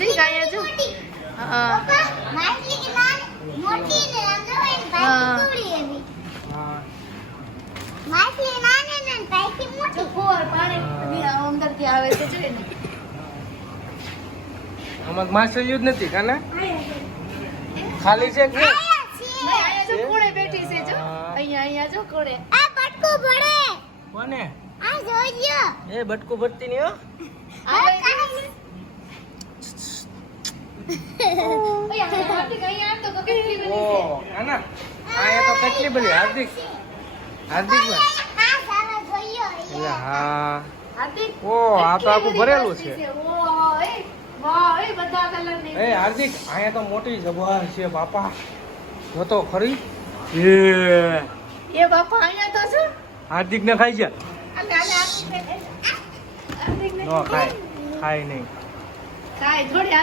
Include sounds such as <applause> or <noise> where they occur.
જો હા. માછલી જોઈ માછલીયું જ નથી કાના? ખાલી છે કે? આયા છે? નહીં, અહીંયા જો કોણે બેઠી છે જો? અહીંયા અહીંયા જો કોણે? આ બટકું ભરે. કોને? આ જોજો એ બટકું ભરતી નહીં હો આ કાંઈ અહીંયા હાર્દિક અહીંયા આવ તો <laughs> કેટલી બધી હાર્દિક. હાર્દિક હા. હાર્દિક ઓ આ તો આખું ભરેલું છે. એ વાહ એ બધા કલરની એ હાર્દિક અહીંયા તો મોટી જબર છે બાપા. જોતો ખરી. એ. એ બાપા અહીંયા તો શું હાર્દિક ને ખાઈ જા નો ખાય ખાય નહીં. થોડી